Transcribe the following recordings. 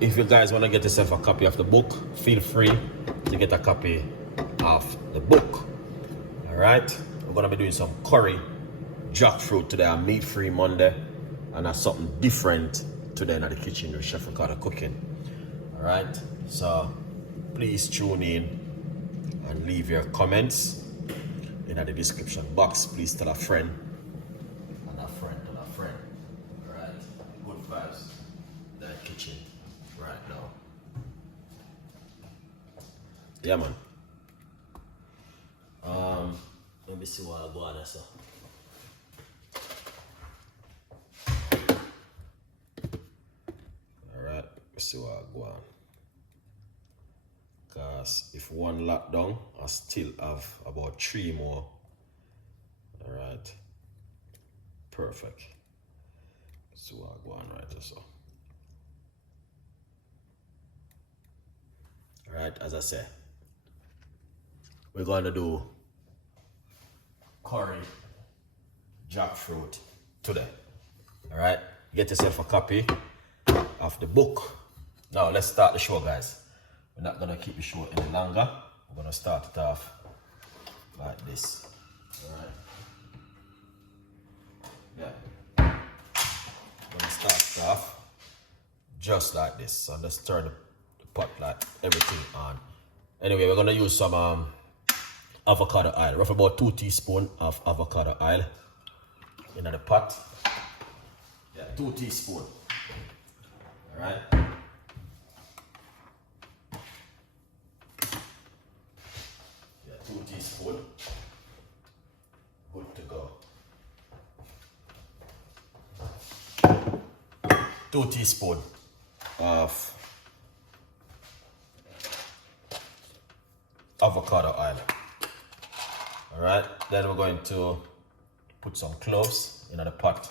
if you guys want to get yourself a copy of the book, feel free to get a copy of the book. All right, we're gonna be doing some curry jackfruit today on meat-free Monday, and that's something different today in the kitchen with Chef Ricardo Cooking. All right, so please tune in and leave your comments in the description box. Please tell a friend and a friend and a friend. All right, good vibes in the kitchen right now. Yeah, man. Let me see what I go on. So. Alright, let's see what I go on. Because if one lock down, I still have about 3 more. Alright. Perfect. Let's see what I go on right so. Alright, as I say, we're going to do curry jackfruit today. All right, get yourself a copy of the book. Now let's start the show, guys. We're not gonna keep the show any longer. We're gonna start it off like this. All right. Yeah. We're gonna start it off just like this. So let's turn the pot like everything on. Anyway, we're gonna use some avocado oil, roughly about 2 teaspoons of avocado oil in the pot. Yeah, 2 teaspoons. All right. Yeah, 2 teaspoons. Good to go. 2 teaspoons of avocado oil. All right, then we're going to put some cloves in the pot,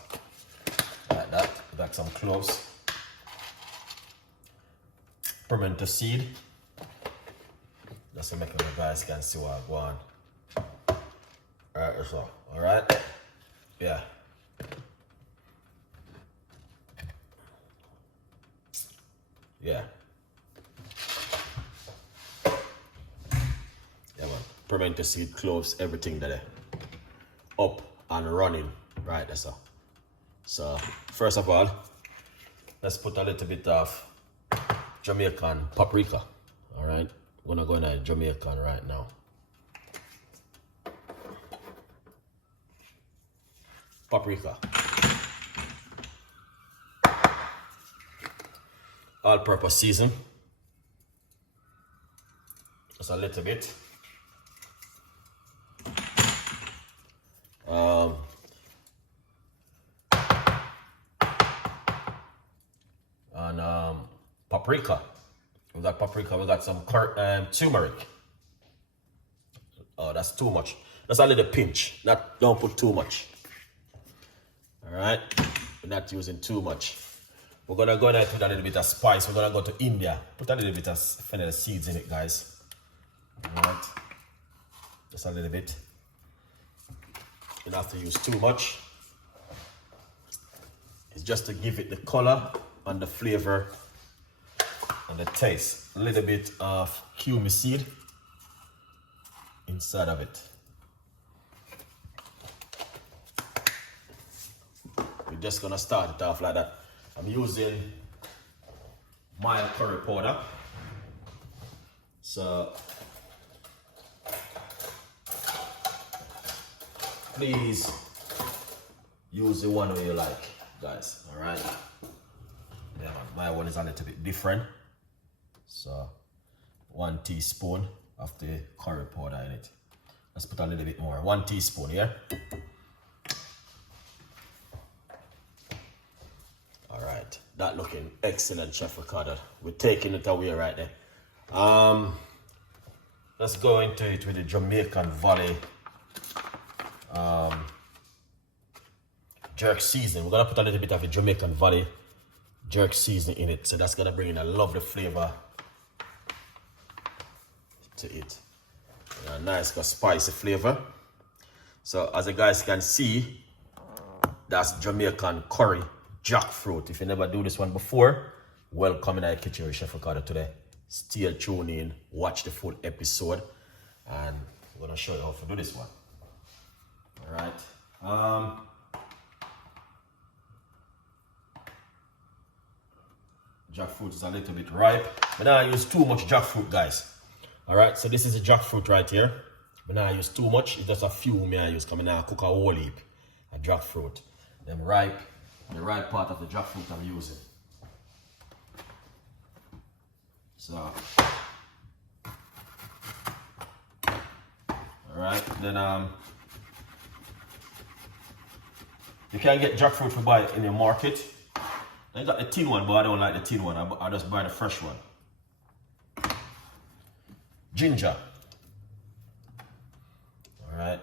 like that. We got some cloves, pimento seed, just to make sure you guys can see what I go on. All right, so, all right, yeah. Yeah. Pimento seed, cloves, everything that up and running right there. So first of all, let's put a little bit of Jamaican paprika. All right, we're gonna go in a Jamaican right now. Paprika, all-purpose season, just a little bit. Paprika. We got paprika. We got some turmeric. Oh, that's too much. That's a little pinch. Don't put too much. All right. We're not using too much. We're gonna go ahead with a little bit of spice. We're gonna go to India. Put a little bit of fennel seeds in it, guys. All right. Just a little bit. You don't have to use too much. It's just to give it the color and the flavor and the taste. A little bit of cumin seed inside of it. We're just gonna start it off like that. I'm using mild curry powder. So please use the one you like, guys. All right. Yeah, my one is a little bit different. So 1 teaspoon of the curry powder in it. Let's put a little bit more. 1 teaspoon here. All right, that looking excellent, Chef Ricardo. We're taking it away right there. Let's go into it with the Jamaican Valley jerk seasoning. We're gonna put a little bit of the Jamaican Valley jerk seasoning in it, so that's gonna bring in a lovely flavor to it. A nice spicy flavor. So as you guys can see, that's Jamaican curry jackfruit. If you never do this one before, Welcome in our kitchen with Chef Ricardo today. Still tune in, watch the full episode, and I'm gonna show you how to do this one. Alright. Jackfruit is a little bit ripe. But now I use too much jackfruit, guys. Alright, so this is the jackfruit right here. But now I use too much, it's just a few me I use. Because now I cook a whole heap of jackfruit. Then the ripe part of the jackfruit I'm using. So, alright, then you can get jackfruit to buy in the market. I got the tin one, but I don't like the tin one. I just buy the fresh one. Ginger. Alright.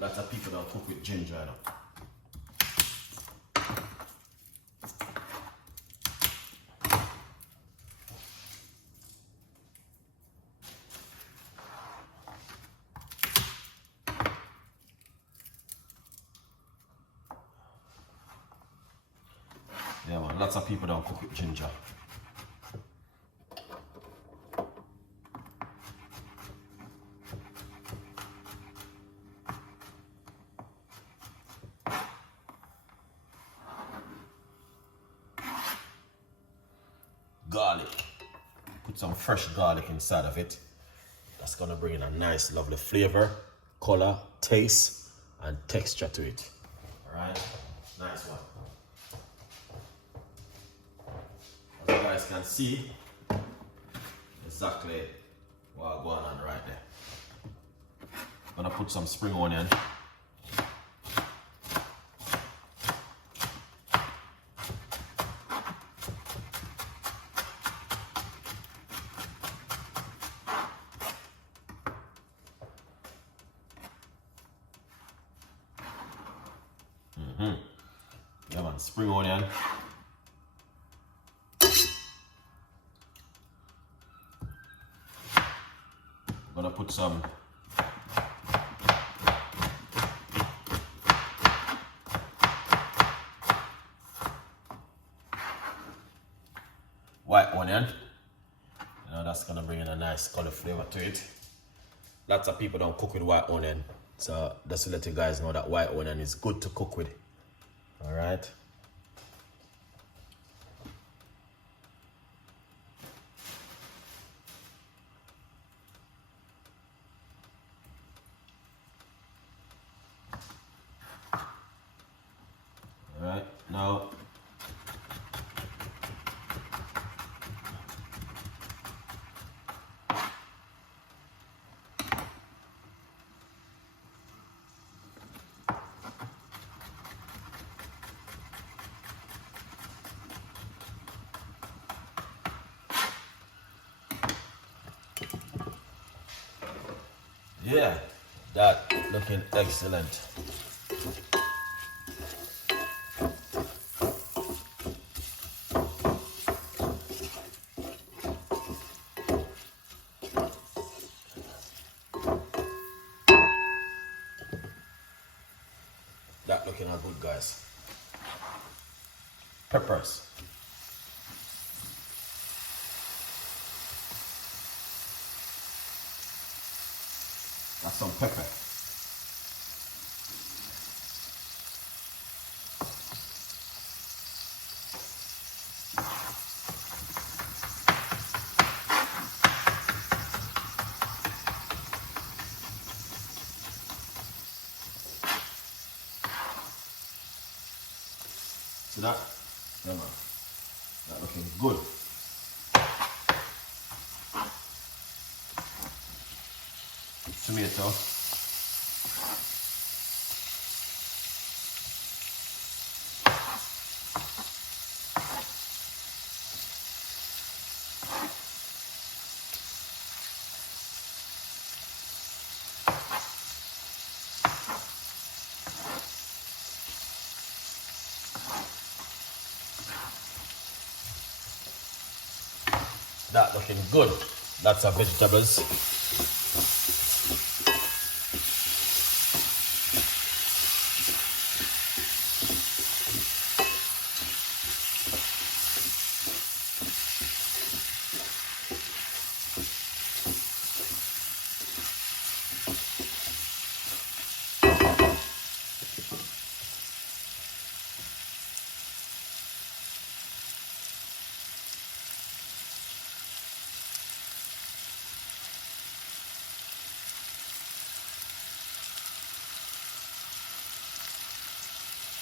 Lots of people don't cook with ginger, you know. Yeah, man, lots of people don't cook with ginger. Garlic. Put some fresh garlic inside of it. That's gonna bring in a nice, lovely flavor, color, taste, and texture to it. Alright, nice one. As you guys can see, exactly what's going on right there. I'm gonna put some spring onion. Yeah, man, spring onion. I'm gonna put some white onion. You know, that's gonna bring in a nice color flavor to it. Lots of people don't cook with white onion, so just to let you guys know that white onion is good to cook with. All right. All right, now yeah, that looking excellent. That looking good, guys. Peppers. That's some pepper. See that? Yeah, man. That looking good. Tomato. That looking good. Lots of vegetables.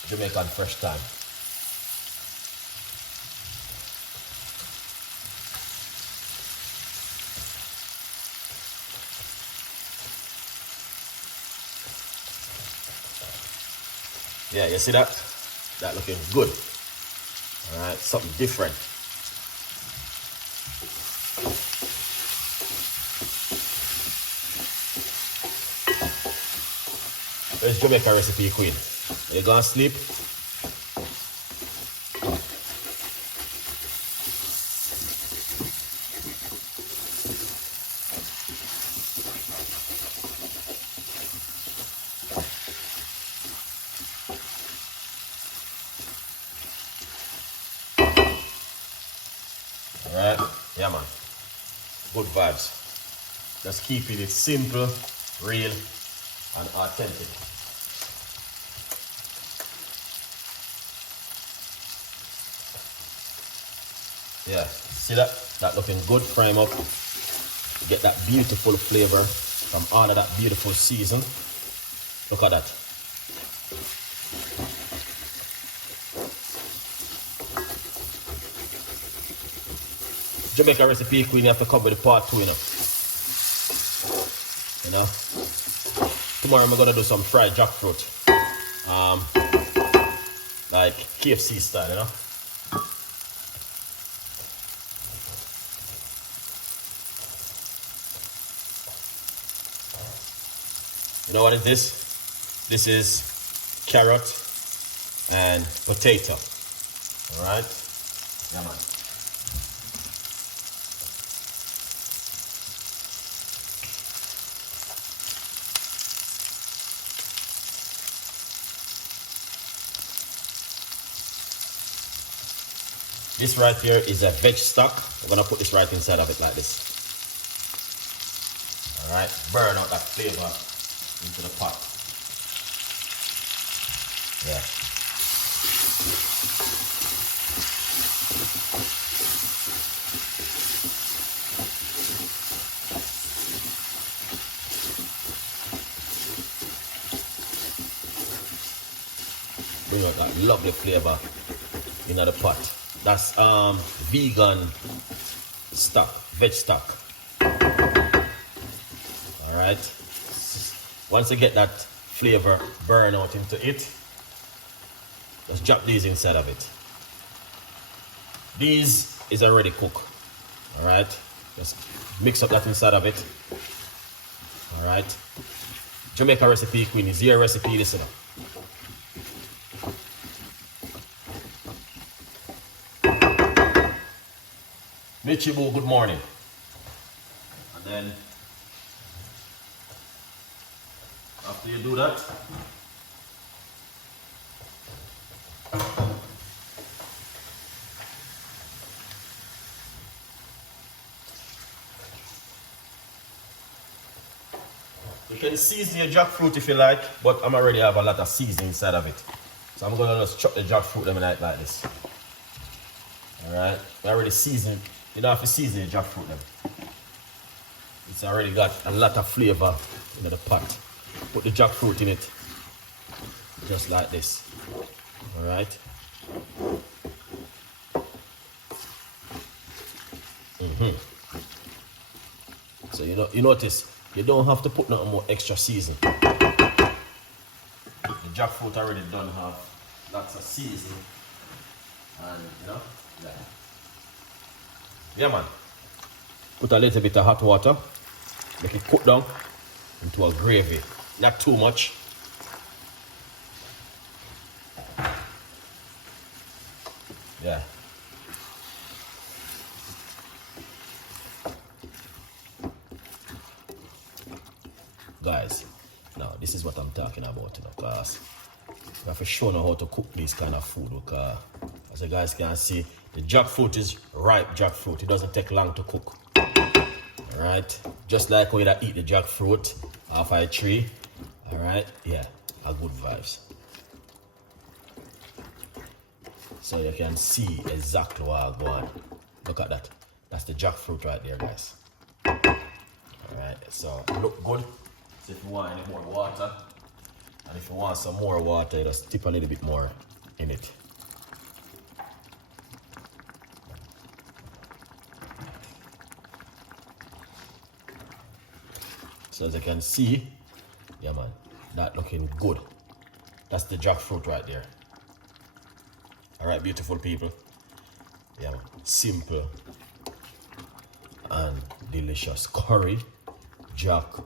Jamaican fresh thyme. Yeah, you see that? That looking good. All right, something different. Where's Jamaica recipe queen? You gonna sleep? Alright, yeah man. Good vibes. Just keeping it simple, real, and authentic. Yeah, see that? That looking good. Frame up. Get that beautiful flavor from all of that beautiful season. Look at that. Jamaica recipe queen, you have to come with the part 2, you know. Tomorrow I'm gonna do some fried jackfruit. Like KFC style, you know. You know what is this? This is carrot and potato. Alright? Yeah man. This right here is a veg stock. I'm gonna put this right inside of it like this. Alright, burn out that flavor into the pot. Yeah. Bring out that lovely flavor into the pot. That's vegan stock, veg stock. Alright. Once you get that flavor burn out into it, just drop these inside of it. These is already cooked. Alright. Just mix up that inside of it. Alright. Jamaica recipe queen is your recipe, listen up. Michibu, good morning. And then after you do that, you can season your jackfruit if you like, but I'm already have a lot of seasoning inside of it. So I'm gonna just chop the jackfruit them like this. Alright, I already seasoned. You don't have to season your jackfruit them. It's already got a lot of flavor in the pot. Put the jackfruit in it, just like this. Alright. So you notice, you don't have to put no more extra season. The jackfruit already done have lots of season. And yeah. Yeah man. Put a little bit of hot water. Make it cook down into a gravy. Not too much. Yeah. Guys, now this is what I'm talking about, because I have to show you how to cook this kind of food, because as you guys can see, the jackfruit is ripe jackfruit. It doesn't take long to cook. Alright, just like when you eat the jackfruit off a tree. Alright, yeah, a good vibes. So you can see exactly what I want. Look at that. That's the jackfruit right there, guys. Alright, so look good. So if you want any more water, And if you want some more water, you just tip a little bit more in it. So as you can see, yeah man, that looking good. That's the jackfruit right there. All right, beautiful people. Yeah man, simple and delicious curry jackfruit.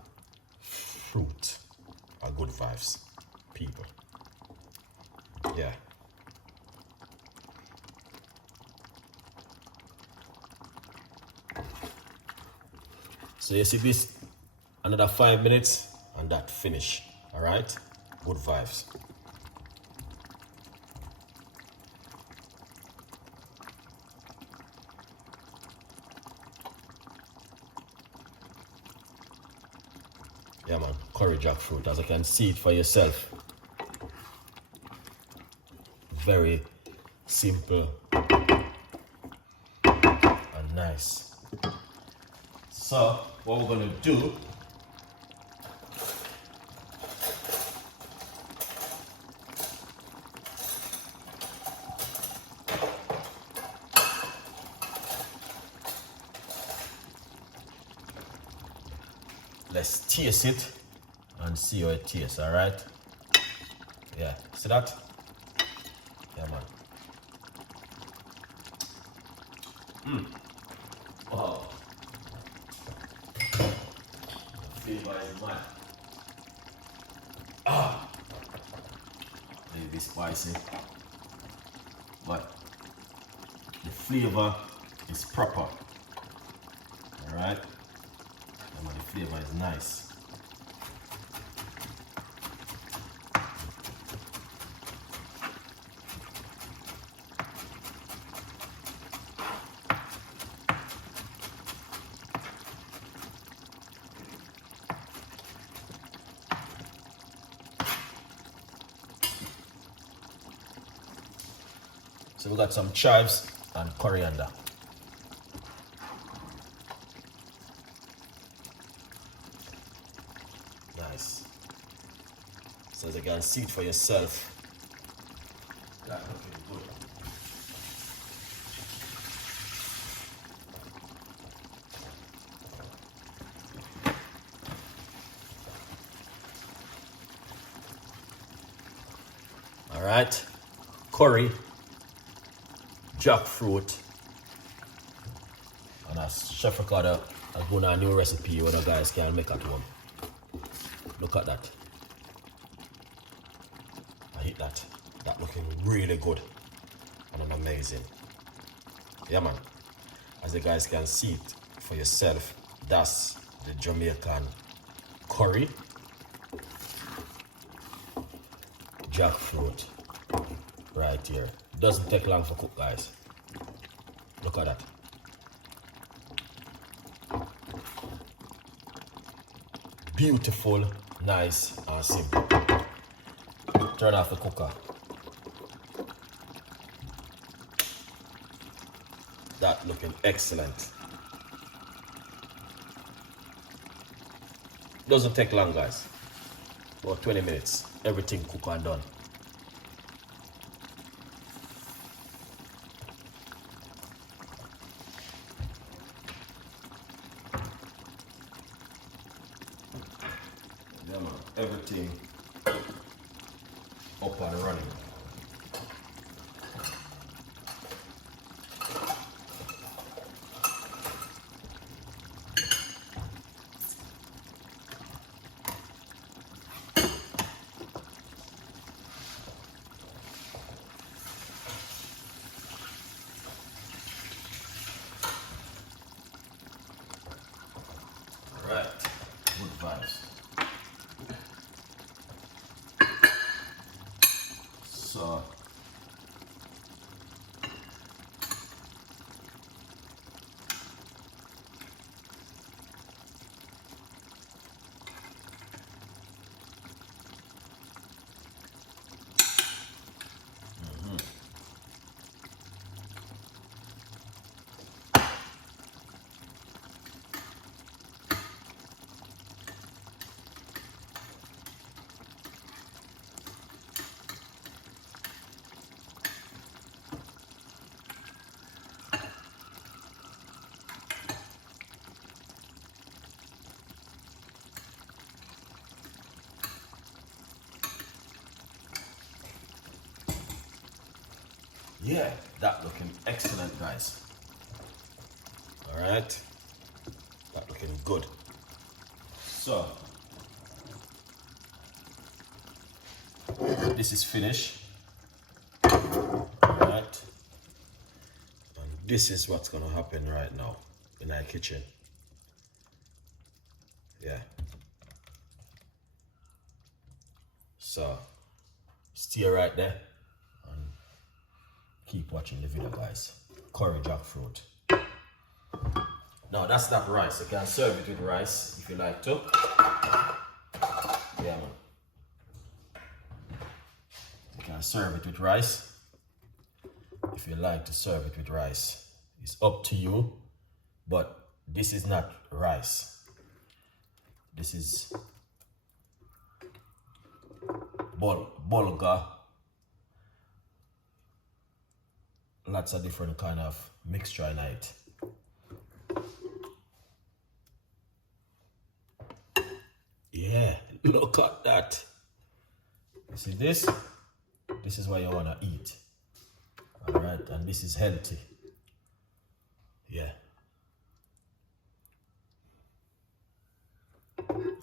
Are good vibes, people. Yeah. So you see this, another 5 minutes and that finish. All right, good vibes. Yeah man, curry jackfruit, as you can see it for yourself. Very simple and nice. So what we're gonna do, let's taste it and see how it tastes, all right? Yeah, see that? Yeah, man. Wow. The flavor is mad. A little bit spicy, but the flavor is proper, all right? And the flavor is nice. So we got some chives and coriander. Nice. So as you can see it for yourself, that looking good. All right, curry, jackfruit, and as Chef Ricardo has done a new recipe where the guys can make at home. Look at that. I hit that. That looking really good and amazing. Yeah man, as you guys can see it for yourself, that's the Jamaican curry jackfruit right here. Doesn't take long to cook, guys. Look at that. Beautiful, nice and simple. Turn off the cooker. That looking excellent. Doesn't take long, guys. About 20 minutes. Everything cooked and done. Yeah man, everything up and running. Right, good vibes. yeah, that looking excellent, guys. All right, that looking good. So this is finished. All right, and this is what's gonna happen right now in our kitchen. Yeah. So stay right there and keep watching the video, guys. Curry jackfruit. Now that's not rice. You can serve it with rice if you like to. Yeah, man. You can serve it with rice if you like to serve it with rice. It's up to you, but this is not rice. This is bulgur. Lots of different kind of mixture in it. Yeah, look at that. You see this? This is what you want to eat. All right, and this is healthy. Yeah.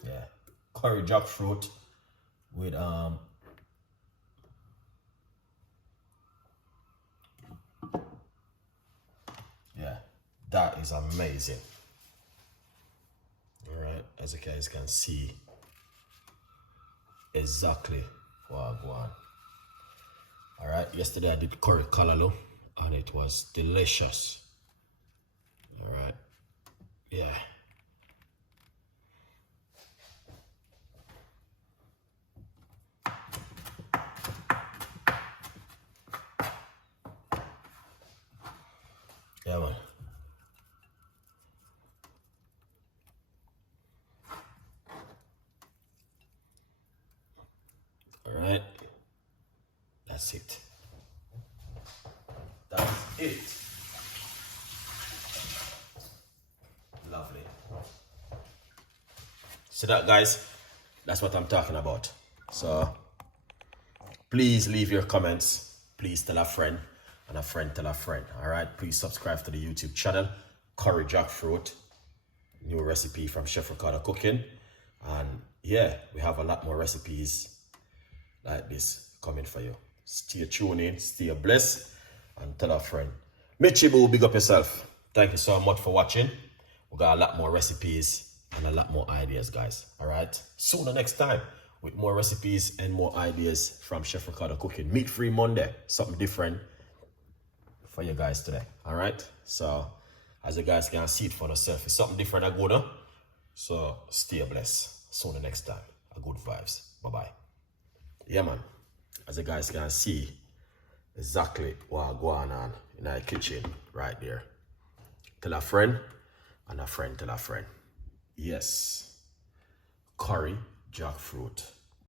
Yeah. Curry jackfruit with yeah, that is amazing. All right, as you guys can see exactly what I want. All right, yesterday I did curry callaloo and it was delicious. All right, yeah. Yeah, man. All right, that's it. That's it. Lovely. So that, guys, that's what I'm talking about. So please leave your comments. Please tell a friend, and a friend tell a friend. All right, please subscribe to the YouTube channel, Curry Jackfruit, new recipe from Chef Ricardo Cooking. And yeah, we have a lot more recipes like this coming for you. Stay tuned in, stay blessed, and tell a friend. Mitchie Boo, big up yourself. Thank you so much for watching. We got a lot more recipes and a lot more ideas, guys. All right, soon the next time with more recipes and more ideas from Chef Ricardo Cooking. Meat-free Monday, something different for you guys today. All right, so as you guys can see it for yourself, it's something different I go. So stay blessed. Soon the next time. A good vibes. Bye-bye. Yeah, man. As you guys can see exactly what going on in our kitchen right there. Tell a friend, and a friend tell a friend. Yes. Curry jackfruit.